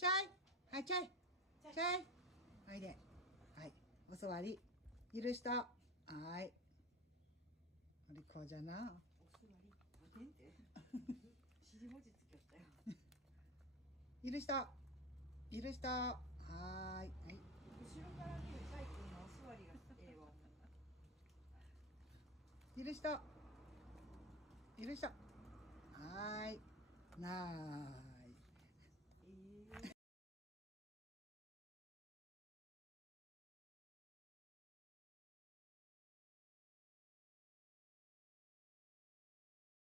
チャイ。はい、チャイ。チャイ。はいで。はい。お座り。許した。はい。お利口じゃな。お座り。おてんて。尻文字つけたよ。許した。許した。はーい。はい。後ろから見るチャイ君のお座りがええわ。許した。許した。はーい。なあ。